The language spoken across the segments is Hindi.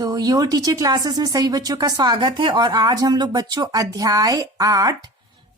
तो योर टीचर क्लासेस में सभी बच्चों का स्वागत है। और आज हम लोग बच्चों अध्याय 8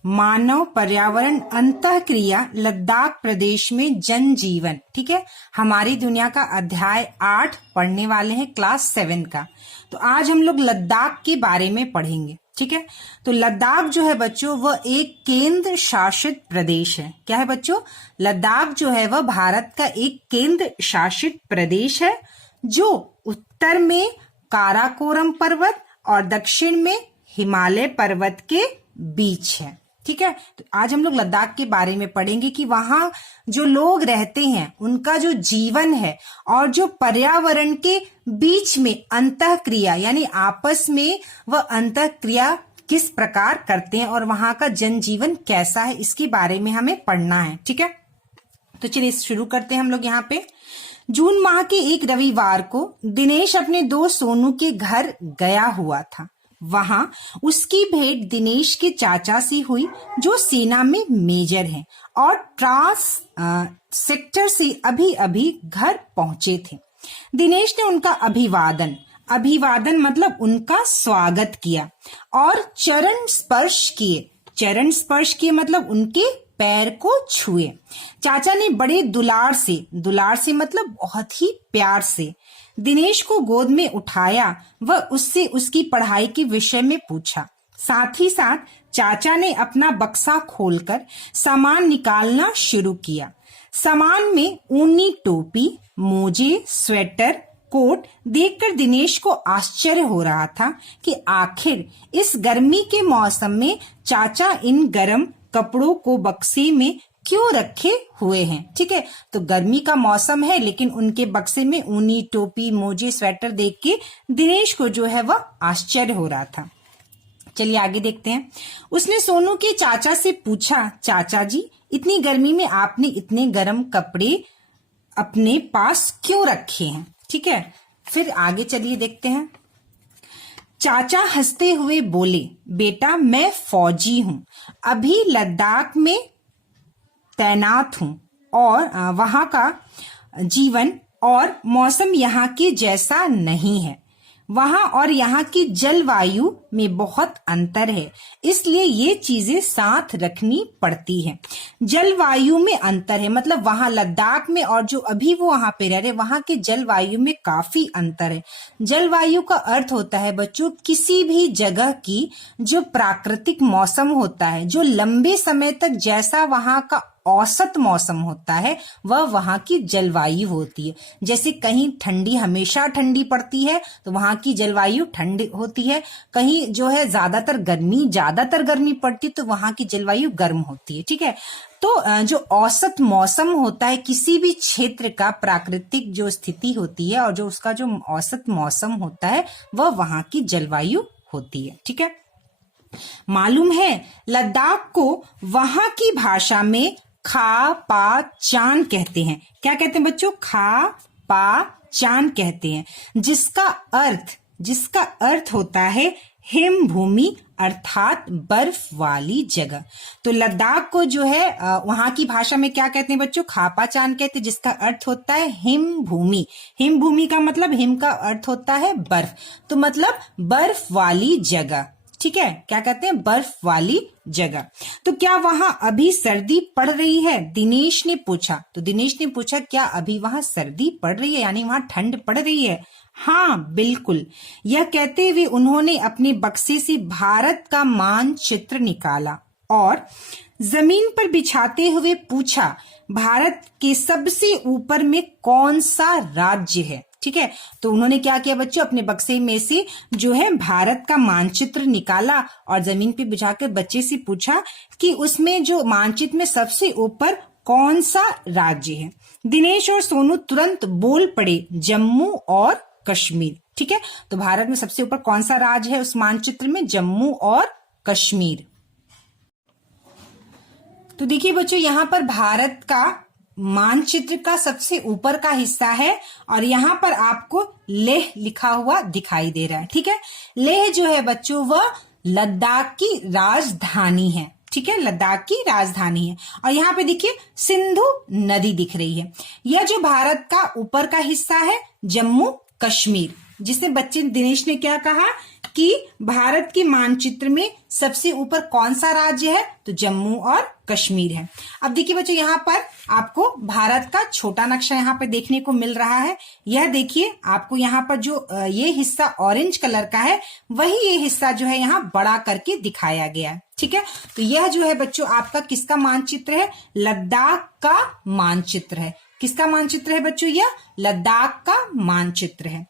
मानव पर्यावरण अंतःक्रिया लद्दाख प्रदेश में जनजीवन, ठीक है, हमारी दुनिया का अध्याय 8 पढ़ने वाले हैं क्लास 7 का। तो आज हम लोग लद्दाख के बारे में पढ़ेंगे, ठीक है। तो लद्दाख जो है बच्चों वह एक केंद्र शासित प्रदेश है। क्या है बच्चों? लद्दाख जो है वह भारत का एक केंद्र शासित प्रदेश है जो उत्तर में काराकोरम पर्वत और दक्षिण में हिमालय पर्वत के बीच है, ठीक है। तो आज हम लोग लद्दाख के बारे में पढ़ेंगे कि वहां जो लोग रहते हैं उनका जो जीवन है और जो पर्यावरण के बीच में अंतःक्रिया यानी आपस में वह अंतःक्रिया किस प्रकार करते हैं और वहां का जनजीवन कैसा है, इसके बारे में हमें पढ़ना है, ठीक है। तो चलिए शुरू करते हैं हम लोग। यहाँ पे जून माह के एक रविवार को दिनेश अपने दोस्त सोनू के घर गया हुआ था। वहां उसकी भेंट दिनेश के चाचा से हुई जो सेना में मेजर हैं और ट्रांस सेक्टर से अभी अभी घर पहुंचे थे। दिनेश ने उनका अभिवादन मतलब उनका स्वागत किया और चरण स्पर्श किए मतलब उनके पैर को छुए। चाचा ने बड़े दुलार से मतलब बहुत ही प्यार से दिनेश को गोद में उठाया व उससे उसकी पढ़ाई के विषय में पूछा। साथ ही साथ चाचा ने अपना बक्सा खोलकर सामान निकालना शुरू किया। सामान में ऊनी टोपी, मोजे, स्वेटर, कोट देखकर दिनेश को आश्चर्य हो रहा था कि आखिर इस गर्मी के मौसम में चाचा इन गर्म कपड़ों को बक्से में क्यों रखे हुए हैं, ठीक है। तो गर्मी का मौसम है लेकिन उनके बक्से में ऊनी टोपी, मोजे, स्वेटर देख के दिनेश को जो है वह आश्चर्य हो रहा था। चलिए आगे देखते हैं। उसने सोनू के चाचा से पूछा, चाचा जी इतनी गर्मी में आपने इतने गर्म कपड़े अपने पास क्यों रखे हैं, ठीक है। फिर आगे चलिए देखते हैं। चाचा हंसते हुए बोले, बेटा मैं फौजी हूं, अभी लद्दाख में तैनात हूं और वहां का जीवन और मौसम यहाँ के जैसा नहीं है। वहां और यहाँ की जलवायु में बहुत अंतर है, इसलिए ये चीजें साथ रखनी पड़ती हैं। जलवायु में अंतर है मतलब वहां लद्दाख में और जो अभी वो वहां पे रह रहे वहां के जलवायु में काफी अंतर है। जलवायु का अर्थ होता है बच्चों किसी भी जगह की जो प्राकृतिक मौसम होता है, जो लंबे समय तक जैसा वहां का औसत मौसम होता है वह वहां की जलवायु होती है। जैसे कहीं ठंडी हमेशा ठंडी पड़ती है तो वहां की जलवायु ठंडी होती है, कहीं जो है ज्यादातर गर्मी पड़ती है तो वहां की जलवायु गर्म होती है, ठीक है। तो जो औसत मौसम होता है किसी भी क्षेत्र का प्राकृतिक जो स्थिति होती है और जो उसका जो औसत मौसम होता है वह वहां की जलवायु होती है, ठीक है। मालूम है लद्दाख को वहां की भाषा में खा पा चान कहते हैं। क्या कहते हैं बच्चों? खा पा चान कहते हैं, जिसका अर्थ होता है हिम भूमि अर्थात बर्फ वाली जगह। तो लद्दाख को जो है वहां की भाषा में क्या कहते हैं बच्चों? खापा चान कहते हैं, जिसका अर्थ होता है हिम भूमि। हिम भूमि का मतलब हिम का अर्थ होता है बर्फ, तो मतलब बर्फ वाली जगह, ठीक है। क्या कहते हैं? बर्फ वाली जगह। तो क्या वहां अभी सर्दी पड़ रही है? दिनेश ने पूछा। तो दिनेश ने पूछा क्या अभी वहां सर्दी पड़ रही है यानी वहां ठंड पड़ रही है? हाँ बिल्कुल। यह कहते हुए उन्होंने अपने बक्से से भारत का मानचित्र निकाला और जमीन पर बिछाते हुए पूछा, भारत के सबसे ऊपर में कौन सा राज्य है, ठीक है। तो उन्होंने क्या किया बच्चों, अपने बक्से में से जो है भारत का मानचित्र निकाला और जमीन पे बिछाकर बच्चे से पूछा कि उसमें जो मानचित्र में सबसे ऊपर कौन सा राज्य है। दिनेश और सोनू तुरंत बोल पड़े, जम्मू और कश्मीर, ठीक है। तो भारत में सबसे ऊपर कौन सा राज्य है उस मानचित्र में? जम्मू और कश्मीर। तो देखिए बच्चों यहाँ पर भारत का मानचित्र का सबसे ऊपर का हिस्सा है और यहाँ पर आपको लेह लिखा हुआ दिखाई दे रहा है, ठीक है। लेह जो है बच्चों वह लद्दाख की राजधानी है, ठीक है, लद्दाख की राजधानी है। और यहाँ पे देखिए सिंधु नदी दिख रही है। यह जो भारत का ऊपर का हिस्सा है जम्मू कश्मीर, जिसमें बच्चे दिनेश ने क्या कहा कि भारत के मानचित्र में सबसे ऊपर कौन सा राज्य है, तो जम्मू और कश्मीर है। अब देखिए बच्चों, यहाँ पर आपको भारत का छोटा नक्शा यहाँ पे देखने को मिल रहा है। यह देखिए, आपको यहाँ पर जो ये हिस्सा ऑरेंज कलर का है, वही ये हिस्सा जो है यहाँ बड़ा करके दिखाया गया है। ठीक है, तो यह जो है बच्चों आपका किसका मानचित्र है, लद्दाख का मानचित्र है। किसका मानचित्र है बच्चों, यह लद्दाख का मानचित्र है।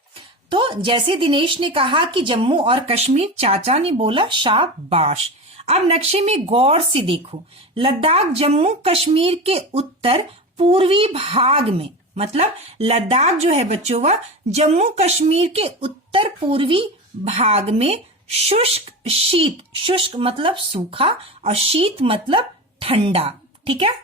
तो जैसे दिनेश ने कहा कि जम्मू और कश्मीर, चाचा ने बोला शाबाश। अब नक्शे में गौर से देखो, लद्दाख जम्मू कश्मीर के उत्तर पूर्वी भाग में, मतलब लद्दाख जो है बच्चों वह जम्मू कश्मीर के उत्तर पूर्वी भाग में शुष्क शीत, शुष्क मतलब सूखा और शीत मतलब ठंडा, ठीक है,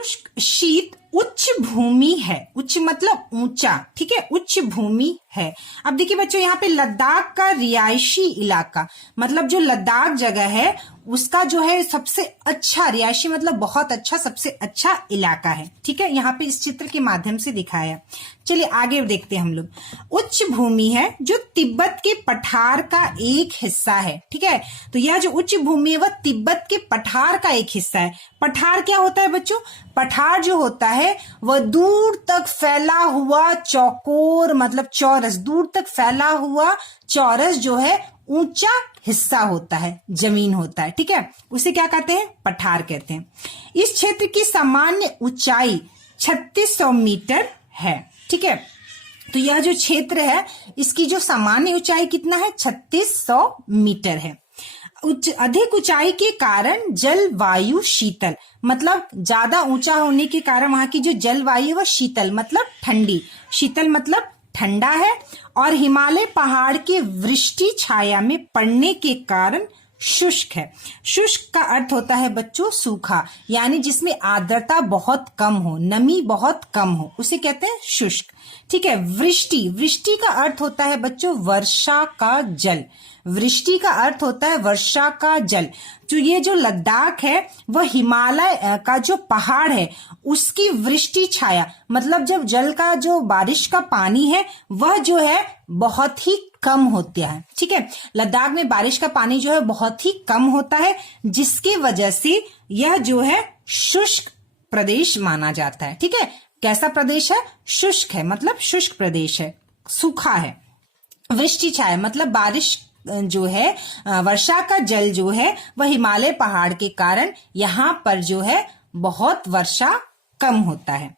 शुष्क शीत उच्च भूमि है। उच्च मतलब ऊंचा, ठीक है, उच्च भूमि है। अब देखिए बच्चों, यहाँ पे लद्दाख का रिहायशी इलाका, मतलब जो लद्दाख जगह है उसका जो है सबसे अच्छा, रिहायशी मतलब बहुत अच्छा, सबसे अच्छा इलाका है। ठीक है, यहाँ पे इस चित्र के माध्यम से दिखाया। चलिए आगे देखते हैं हम लोग। उच्च भूमि है जो तिब्बत के पठार का एक हिस्सा है। ठीक है, तो यह जो उच्च भूमि है वह तिब्बत के पठार का एक हिस्सा है। पठार क्या होता है बच्चों, पठार जो होता है वह दूर तक फैला हुआ चौकोर, मतलब चौरस, दूर तक फैला हुआ चौरस जो है ऊंचा हिस्सा होता है, जमीन होता है। ठीक है, उसे क्या कहते हैं, पठार कहते हैं। इस क्षेत्र की सामान्य ऊंचाई 3600 मीटर है। ठीक है, तो यह जो क्षेत्र है इसकी जो सामान्य ऊंचाई कितना है, 3600 मीटर है। अधिक ऊंचाई के कारण जलवायु शीतल, मतलब ज्यादा ऊंचा होने के कारण वहां की जो जलवायु वह शीतल मतलब ठंडी, शीतल मतलब ठंडा है, और हिमालय पहाड़ के वृष्टि छाया में पड़ने के कारण शुष्क है। शुष्क का अर्थ होता है बच्चों सूखा, यानी जिसमें आर्द्रता बहुत कम हो, नमी बहुत कम हो, उसे कहते हैं शुष्क। ठीक है, वृष्टि, वृष्टि का अर्थ होता है बच्चों वर्षा का जल। वृष्टि का अर्थ होता है वर्षा का जल। तो ये जो लद्दाख है वह हिमालय का जो पहाड़ है उसकी वृष्टि छाया, मतलब जब जल का जो बारिश का पानी है वह जो है बहुत ही कम होता है। ठीक है, लद्दाख में बारिश का पानी जो है बहुत ही कम होता है, जिसकी वजह से यह जो है शुष्क प्रदेश माना जाता है। ठीक है, कैसा प्रदेश है, शुष्क है, मतलब शुष्क प्रदेश है, सूखा है। वृष्टि छाया मतलब बारिश जो है, वर्षा का जल जो है वह हिमालय पहाड़ के कारण यहाँ पर जो है बहुत वर्षा कम होता है,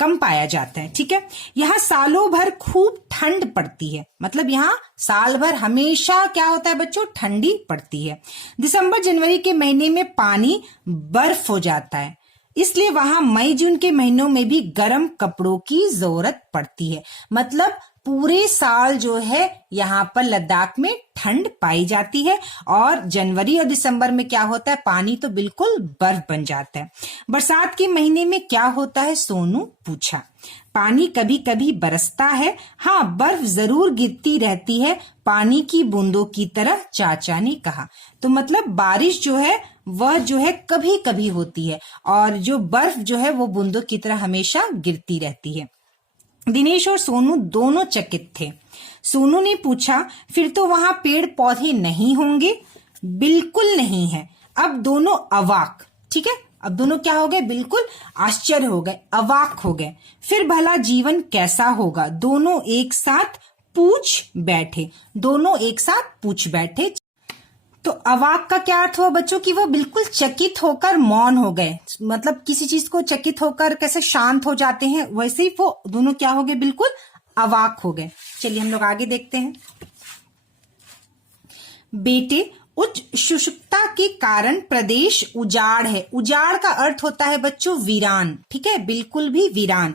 कम पाया जाता है। ठीक है, यहाँ सालों भर खूब ठंड पड़ती है, मतलब यहाँ साल भर हमेशा क्या होता है बच्चों, ठंडी पड़ती है। दिसंबर जनवरी के महीने में पानी बर्फ हो जाता है, इसलिए वहां मई जून के महीनों में भी गर्म कपड़ों की जरूरत पड़ती है। मतलब पूरे साल जो है यहाँ पर लद्दाख में ठंड पाई जाती है, और जनवरी और दिसंबर में क्या होता है, पानी तो बिल्कुल बर्फ बन जाता है। बरसात के महीने में क्या होता है, सोनू पूछा। पानी कभी कभी बरसता है, हाँ बर्फ जरूर गिरती रहती है, पानी की बूंदों की तरह, चाचा ने कहा। तो मतलब बारिश जो है वह जो है कभी कभी होती है, और जो बर्फ जो है वो बूंदों की तरह हमेशा गिरती रहती है। दिनेश और सोनू दोनों चकित थे। सोनू ने पूछा, फिर तो वहां पेड़ पौधे नहीं होंगे? बिल्कुल नहीं है। अब दोनों अवाक, ठीक है, अब दोनों क्या हो गए, बिल्कुल आश्चर्य हो गए, अवाक हो गए। फिर भला जीवन कैसा होगा? दोनों एक साथ पूछ बैठे, दोनों एक साथ पूछ बैठे। तो अवाक का क्या अर्थ हुआ बच्चों, कि वह बिल्कुल चकित होकर मौन हो गए, मतलब किसी चीज को चकित होकर कैसे शांत हो जाते हैं, वैसे ही वो दोनों क्या हो गए, बिल्कुल अवाक हो गए। चलिए हम लोग आगे देखते हैं। बेटे, उच्च शुष्कता के कारण प्रदेश उजाड़ है। उजाड़ का अर्थ होता है बच्चों वीरान, ठीक है, बिल्कुल भी वीरान।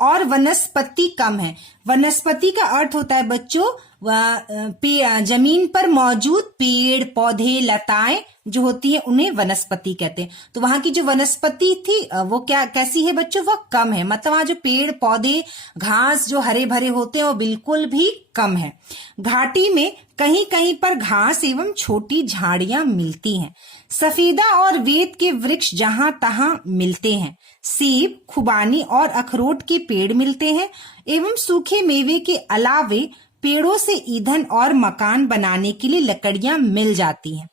और वनस्पति कम है। वनस्पति का अर्थ होता है बच्चों जमीन पर मौजूद पेड़ पौधे लताएं जो होती है उन्हें वनस्पति कहते हैं। तो वहां की जो वनस्पति थी वो क्या कैसी है बच्चों, वह कम है, मतलब वहां जो पेड़ पौधे घास जो हरे भरे होते हैं वो बिल्कुल भी कम है। घाटी में कहीं कहीं पर घास एवं छोटी झाड़ियां मिलती हैं। सफेदा और वेत के वृक्ष जहां तहां मिलते हैं। सेब, खुबानी और अखरोट के पेड़ मिलते हैं। एवं सूखे मेवे के अलावे पेड़ों से ईंधन और मकान बनाने के लिए लकड़ियां मिल जाती हैं।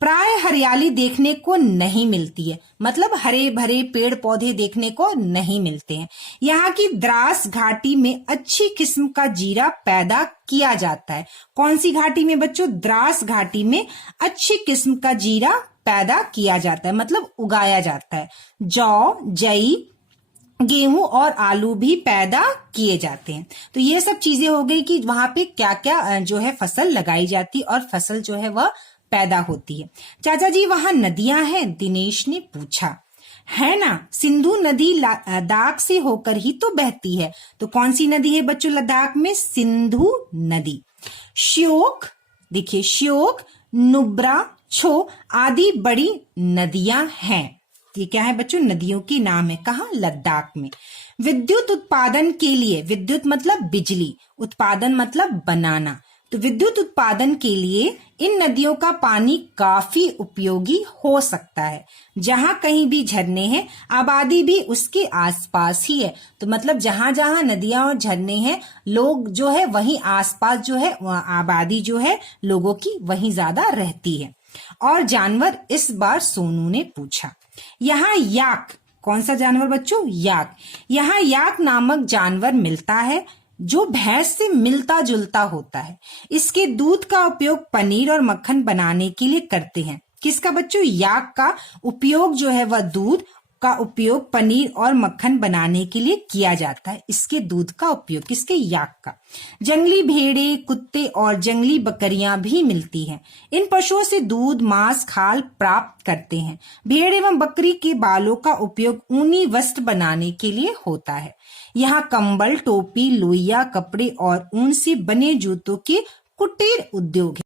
प्राय हरियाली देखने को नहीं मिलती है, मतलब हरे भरे पेड़ पौधे देखने को नहीं मिलते हैं। यहाँ की द्रास घाटी में अच्छी किस्म का जीरा पैदा किया जाता है। कौन सी घाटी में बच्चों? द्रास घाटी में अच्छी किस्म का जीरा पैदा किया जाता है, मतलब उगाया जाता है। जौ, जई, गेहूं और आलू भी पैदा किए जाते हैं। तो ये सब चीजें हो गई कि वहां पे क्या क्या जो है फसल लगाई जाती और फसल जो है वह पैदा होती है। चाचा जी वहां नदियां हैं? दिनेश ने पूछा। है ना, सिंधु नदी लद्दाख से होकर ही तो बहती है। तो कौन सी नदी है बच्चों लद्दाख में? सिंधु नदी। श्योक, देखिए श्योक, नुब्रा, छो आदि बड़ी नदियां हैं। ये क्या है बच्चों? नदियों के नाम है। कहाँ? लद्दाख में। विद्युत उत्पादन के लिए, विद्युत मतलब बिजली, उत्पादन मतलब बनाना, तो विद्युत उत्पादन के लिए इन नदियों का पानी काफी उपयोगी हो सकता है। जहां कहीं भी झरने हैं, आबादी भी उसके आसपास ही है। तो मतलब जहां जहां नदियां और झरने हैं, लोग जो है वहीं आसपास जो है आबादी जो है लोगों की वहीं ज्यादा रहती है। और जानवर? इस बार सोनू ने पूछा। यहाँ याक, कौन सा जानवर बच्चों? याक। यहाँ याक नामक जानवर मिलता है जो भैंस से मिलता जुलता होता है। इसके दूध का उपयोग पनीर और मक्खन बनाने के लिए करते हैं। किसका बच्चों? याक का उपयोग जो है वह दूध का उपयोग पनीर और मक्खन बनाने के लिए किया जाता है। इसके दूध का उपयोग, किसके? याक का। जंगली भेड़े, कुत्ते और जंगली बकरियां भी मिलती हैं। इन पशुओं से दूध, मांस, खाल प्राप्त करते हैं। भेड़ एवं बकरी के बालों का उपयोग ऊनी वस्त्र बनाने के लिए होता है। यहाँ कंबल, टोपी, लोइया, कपड़े और ऊन से बने जूतों के कुटीर उद्योग है।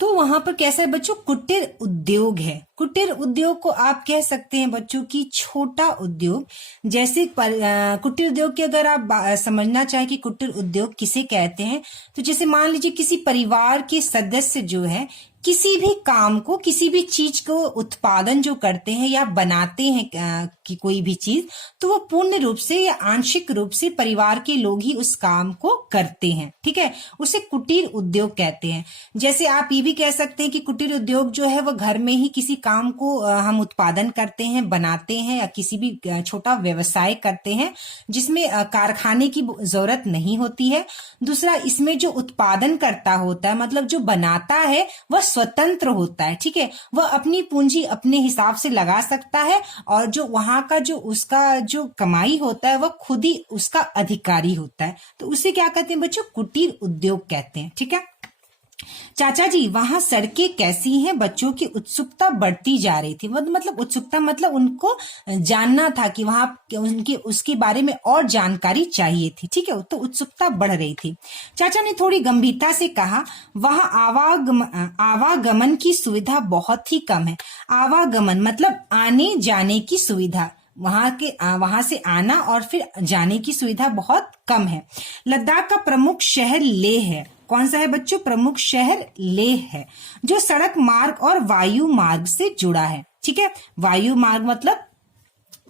तो वहां पर कैसा है बच्चों? कुटीर उद्योग है। कुटीर उद्योग को आप कह सकते हैं बच्चों की छोटा उद्योग। जैसे कुटीर उद्योग की अगर आप समझना चाहें कि कुटीर उद्योग किसे कहते हैं, तो जैसे मान लीजिए किसी परिवार के सदस्य जो है किसी भी काम को, किसी भी चीज को उत्पादन जो करते हैं या बनाते हैं कि कोई भी चीज, तो वो पूर्ण रूप से या आंशिक रूप से परिवार के लोग ही उस काम को करते हैं। ठीक है, उसे कुटीर उद्योग कहते हैं। जैसे आप ये भी कह सकते हैं कि कुटीर उद्योग जो है वो घर में ही किसी काम को हम उत्पादन करते हैं, बनाते हैं, या किसी भी छोटा व्यवसाय करते हैं जिसमें कारखाने की जरूरत नहीं होती है। दूसरा, इसमें जो उत्पादन करता होता है, मतलब जो बनाता है, वह स्वतंत्र होता है। ठीक है, वह अपनी पूंजी अपने हिसाब से लगा सकता है और जो वहां का जो उसका जो कमाई होता है वह खुद ही उसका अधिकारी होता है। तो उसे क्या कहते हैं बच्चों? कुटीर उद्योग कहते हैं। ठीक है चाचा जी, वहां सड़कें कैसी हैं? बच्चों की उत्सुकता बढ़ती जा रही थी। मतलब उत्सुकता मतलब उनको जानना था कि वहां उनके उसके बारे में और जानकारी चाहिए थी। ठीक है, तो उत्सुकता बढ़ रही थी। चाचा ने थोड़ी गंभीरता से कहा, वहां आवागमन की सुविधा बहुत ही कम है। आवागमन मतलब आने जाने की सुविधा, वहां से आना और फिर जाने की सुविधा बहुत कम है। लद्दाख का प्रमुख शहर लेह है। कौन सा है बच्चों? प्रमुख शहर लेह है, जो सड़क मार्ग और वायु मार्ग से जुड़ा है। ठीक है, वायु मार्ग मतलब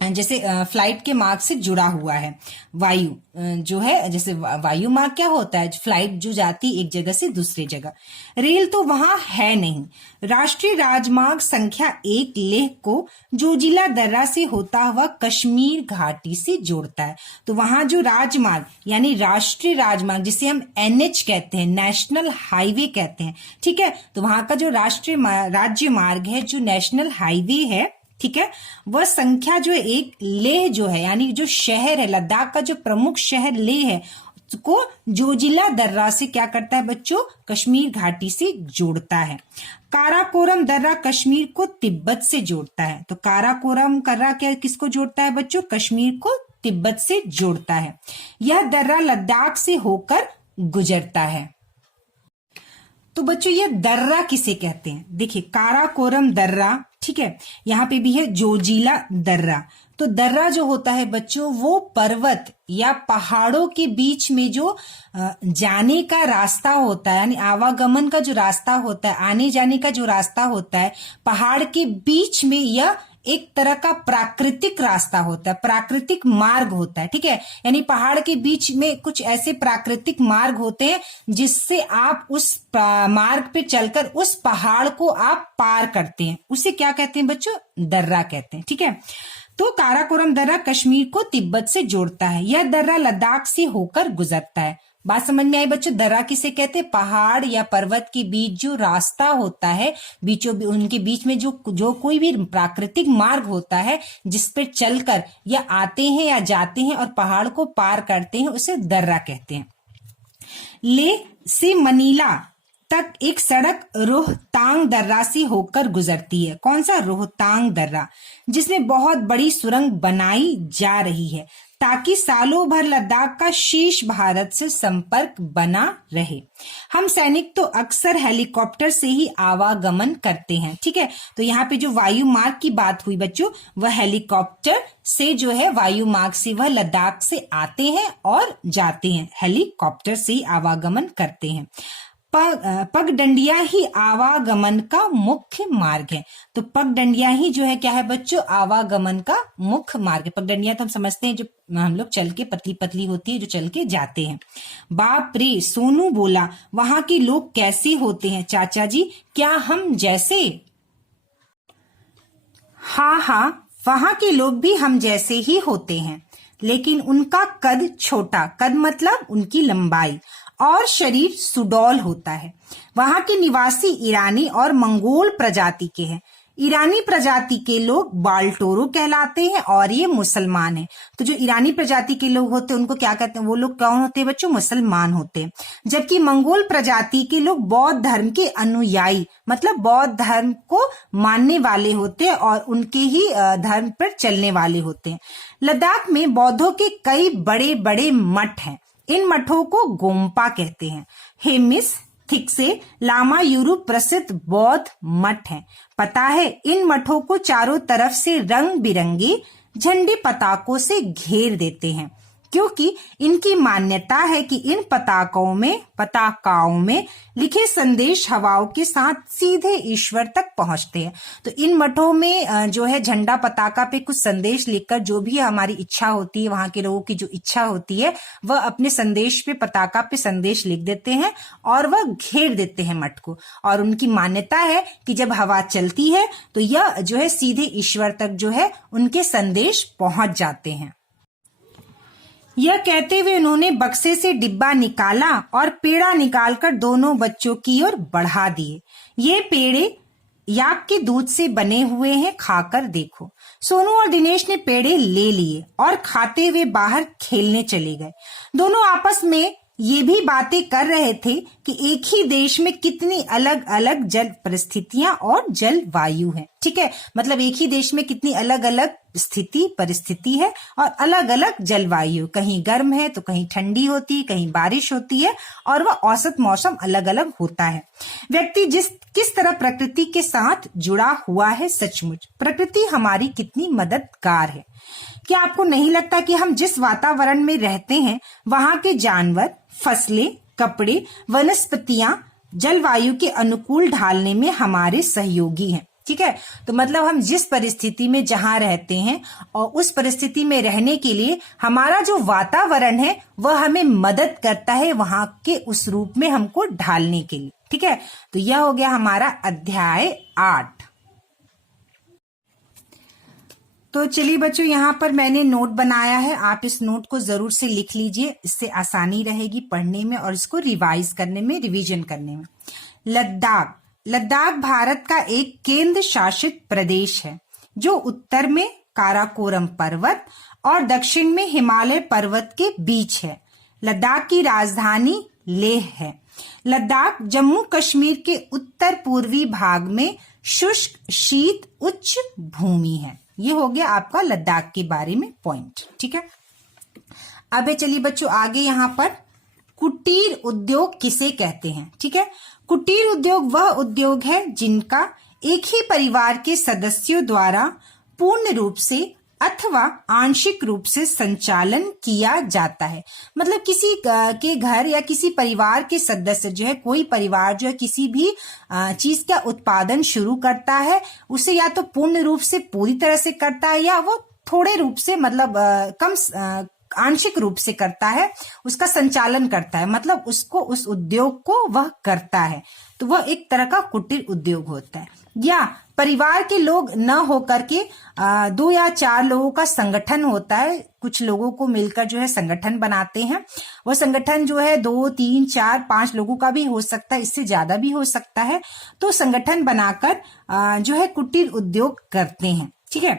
जैसे फ्लाइट के मार्ग से जुड़ा हुआ है। वायु जो है, जैसे वायु मार्ग क्या होता है? फ्लाइट जो जाती एक जगह से दूसरी जगह। रेल तो वहां है नहीं। राष्ट्रीय राजमार्ग संख्या 1 लेह को जोजिला दर्रा से होता हुआ कश्मीर घाटी से जोड़ता है। तो वहां जो राजमार्ग यानी राष्ट्रीय राजमार्ग, जिसे हम NH कहते हैं, नेशनल हाईवे कहते हैं। ठीक है, तो वहां का जो राष्ट्रीय राज्य मार्ग है, जो नेशनल हाईवे है, ठीक है, वह संख्या जो है 1 लेह जो है, यानी जो शहर है, लद्दाख का जो प्रमुख शहर लेह है, को जोजिला दर्रा से क्या करता है बच्चों? कश्मीर घाटी से जोड़ता है। काराकोरम दर्रा कश्मीर को तिब्बत से जोड़ता है। तो काराकोरम दर्रा क्या किसको जोड़ता है बच्चों? कश्मीर को तिब्बत से जोड़ता है। यह दर्रा लद्दाख से होकर गुजरता है। तो बच्चों ये दर्रा किसे कहते हैं? देखिए, काराकोरम दर्रा, ठीक है, यहाँ पे भी है जोजिला दर्रा। तो दर्रा जो होता है बच्चों, वो पर्वत या पहाड़ों के बीच में जो जाने का रास्ता होता है, यानी आवागमन का जो रास्ता होता है, आने जाने का जो रास्ता होता है, पहाड़ के बीच में यह एक तरह का प्राकृतिक रास्ता होता है, प्राकृतिक मार्ग होता है, ठीक है। यानी पहाड़ के बीच में कुछ ऐसे प्राकृतिक मार्ग होते हैं जिससे आप उस मार्ग पे चलकर उस पहाड़ को आप पार करते हैं, उसे क्या कहते हैं बच्चों? दर्रा कहते हैं, ठीक है। तो काराकोरम दर्रा कश्मीर को तिब्बत से जोड़ता है। यह दर्रा लद्दाख से होकर गुजरता है। बात समझ में आई बच्चों? दर्रा किसे कहते हैं? पहाड़ या पर्वत के बीच जो रास्ता होता है, उनके बीच में जो कोई भी प्राकृतिक मार्ग होता है जिस पे चलकर या आते हैं या जाते हैं और पहाड़ को पार करते हैं, उसे दर्रा कहते हैं। लेह से मनीला तक एक सड़क रोहतांग दर्रा से होकर गुजरती है। कौन सा? रोहतांग दर्रा, जिसमें बहुत बड़ी सुरंग बनाई जा रही है ताकि सालों भर लद्दाख का शीर्ष भारत से संपर्क बना रहे। हम सैनिक तो अक्सर हेलीकॉप्टर से ही आवागमन करते हैं, ठीक है। तो यहाँ पे जो वायु मार्ग की बात हुई बच्चों, वह हेलीकॉप्टर से जो है वायु मार्ग से वह लद्दाख से आते हैं और जाते हैं, हेलीकॉप्टर से ही आवागमन करते हैं। पगडंडिया ही आवागमन का मुख्य मार्ग है। तो पगडंडिया ही जो है क्या है बच्चों? आवागमन का मुख्य मार्ग है। पगडंडिया तो हम समझते हैं जो हम लोग चल के पतली पतली होती है, जो चल के जाते हैं। बाप रे, सोनू बोला, वहां के लोग कैसे होते हैं चाचा जी? क्या हम जैसे? हाँ, वहां के लोग भी हम जैसे ही होते हैं, लेकिन उनका कद छोटा, कद मतलब उनकी लंबाई, और शरीर सुडौल होता है। वहां के निवासी ईरानी और मंगोल प्रजाति के हैं। ईरानी प्रजाति के लोग बाल्टोरो कहलाते हैं और ये मुसलमान हैं। तो जो ईरानी प्रजाति के लोग होते हैं उनको क्या कहते हैं? वो लोग कौन होते हैं बच्चों? मुसलमान होते हैं। जबकि मंगोल प्रजाति के लोग बौद्ध धर्म के अनुयायी, मतलब बौद्ध धर्म को मानने वाले होते हैं और उनके ही धर्म पर चलने वाले होते हैं। लद्दाख में बौद्धों के कई बड़े बड़े मठ हैं। इन मठों को गोम्पा कहते हैं। हेमिस थिक्से लामा यूरू प्रसिद्ध बौद्ध मठ हैं। पता है, इन मठों को चारों तरफ से रंग बिरंगे झंडे पताकों से घेर देते हैं, क्योंकि इनकी मान्यता है कि इन पताकाओं में लिखे संदेश हवाओं के साथ सीधे ईश्वर तक पहुंचते हैं। तो इन मठों में जो है झंडा पताका पे कुछ संदेश लिखकर, जो भी हमारी इच्छा होती है, वहां के लोगों की जो इच्छा होती है, वह अपने संदेश पे, पताका पे संदेश लिख देते हैं और वह घेर देते हैं मठ को। और उनकी मान्यता है कि जब हवा चलती है तो यह जो है सीधे ईश्वर तक जो है उनके संदेश पहुंच जाते हैं। यह कहते हुए उन्होंने बक्से से डिब्बा निकाला और पेड़ा निकालकर दोनों बच्चों की ओर बढ़ा दिए। ये पेड़े याक के दूध से बने हुए हैं, खाकर देखो। सोनू और दिनेश ने पेड़े ले लिए और खाते हुए बाहर खेलने चले गए। दोनों आपस में ये भी बातें कर रहे थे कि एक ही देश में कितनी अलग अलग जल परिस्थितियां और जलवायु है, ठीक है। मतलब एक ही देश में कितनी अलग अलग परिस्थिति है और अलग अलग जलवायु, कहीं गर्म है तो कहीं ठंडी होती है, कहीं बारिश होती है, और वह औसत मौसम अलग अलग होता है। व्यक्ति किस तरह प्रकृति के साथ जुड़ा हुआ है, सचमुच प्रकृति हमारी कितनी मददगार है। क्या आपको नहीं लगता कि हम जिस वातावरण में रहते हैं वहां के जानवर, फसलें, कपड़े, वनस्पतियां जलवायु के अनुकूल ढालने में हमारे सहयोगी हैं, ठीक है। तो मतलब हम जिस परिस्थिति में जहां रहते हैं और उस परिस्थिति में रहने के लिए हमारा जो वातावरण है वह हमें मदद करता है वहां के उस रूप में हमको ढालने के लिए, ठीक है। तो यह हो गया हमारा अध्याय 8। तो चलिए बच्चों, यहाँ पर मैंने नोट बनाया है, आप इस नोट को जरूर से लिख लीजिए, इससे आसानी रहेगी पढ़ने में और इसको रिवाइज करने में, रिवीजन करने में। लद्दाख भारत का एक केंद्र शासित प्रदेश है जो उत्तर में काराकोरम पर्वत और दक्षिण में हिमालय पर्वत के बीच है। लद्दाख की राजधानी लेह है। लद्दाख जम्मू कश्मीर के उत्तर पूर्वी भाग में शुष्क शीत उच्च भूमि है। ये हो गया आपका लद्दाख के बारे में पॉइंट, ठीक है। अब चलिए बच्चों आगे, यहाँ पर कुटीर उद्योग किसे कहते हैं, ठीक है। कुटीर उद्योग वह उद्योग है जिनका एक ही परिवार के सदस्यों द्वारा पूर्ण रूप से अथवा आंशिक रूप से संचालन किया जाता है। मतलब किसी के घर या किसी परिवार के सदस्य जो है, कोई परिवार जो है किसी भी चीज का उत्पादन शुरू करता है, उसे या तो पूर्ण रूप से पूरी तरह से करता है या वो थोड़े रूप से, मतलब कम आंशिक रूप से करता है, उसका संचालन करता है, मतलब उसको, उस उद्योग को वह करता है, तो वह एक तरह का कुटीर उद्योग होता है। या परिवार के लोग न होकर के 2 या 4 लोगों का संगठन होता है, कुछ लोगों को मिलकर जो है संगठन बनाते हैं। वह संगठन जो है 2, 3, 4, 5 लोगों का भी हो सकता है, इससे ज्यादा भी हो सकता है। तो संगठन बनाकर जो है कुटीर उद्योग करते हैं, ठीक है।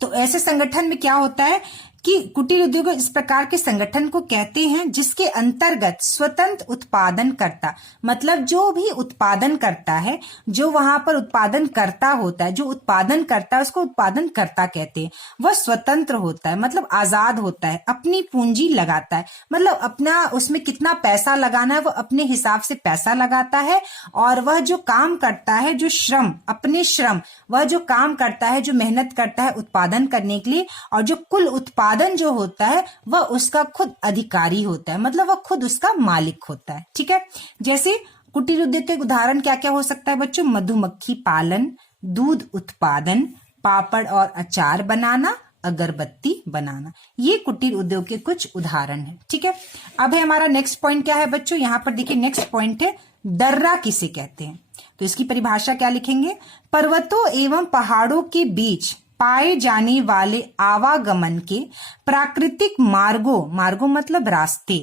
तो ऐसे संगठन में क्या होता है कि कुटीर उद्योग इस प्रकार के संगठन को कहते हैं जिसके अंतर्गत स्वतंत्र उत्पादन करता, मतलब जो भी उत्पादन करता है, जो वहां पर उत्पादन करता होता है, जो उत्पादन करता है उसको उत्पादन करता कहते हैं। वह स्वतंत्र होता है, मतलब आजाद होता है, अपनी पूंजी लगाता है, मतलब अपना उसमें कितना पैसा लगाना है वो अपने हिसाब से पैसा लगाता है। और वह जो काम करता है, जो श्रम, अपने श्रम, वह जो काम करता है, जो मेहनत करता है उत्पादन करने के लिए, और जो कुल उत्पादन जो होता है वह उसका खुद अधिकारी होता है, मतलब वह खुद उसका मालिक होता है, ठीक है। जैसे कुटीर उद्योग के उदाहरण क्या क्या हो सकता है बच्चों? मधुमक्खी पालन, दूध उत्पादन, पापड़ और अचार बनाना, अगरबत्ती बनाना, ये कुटीर उद्योग के कुछ उदाहरण हैं, ठीक है। अब है हमारा नेक्स्ट पॉइंट क्या है बच्चों? यहाँ पर देखिए नेक्स्ट पॉइंट है दर्रा किसे कहते हैं। तो इसकी परिभाषा क्या लिखेंगे? पर्वतों एवं पहाड़ों के बीच पाए जाने वाले आवागमन के प्राकृतिक मार्गों मतलब रास्ते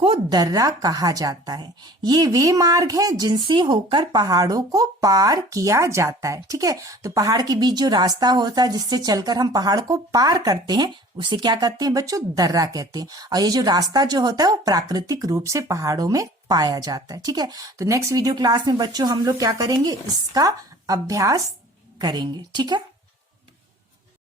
को दर्रा कहा जाता है। ये वे मार्ग हैं जिनसे होकर पहाड़ों को पार किया जाता है, ठीक है। तो पहाड़ के बीच जो रास्ता होता है जिससे चलकर हम पहाड़ को पार करते हैं उसे क्या कहते हैं बच्चों? दर्रा कहते हैं। और ये जो रास्ता जो होता है वो प्राकृतिक रूप से पहाड़ों में पाया जाता है, ठीक है। तो नेक्स्ट वीडियो क्लास में बच्चों हम लोग क्या करेंगे? इसका अभ्यास करेंगे, ठीक है।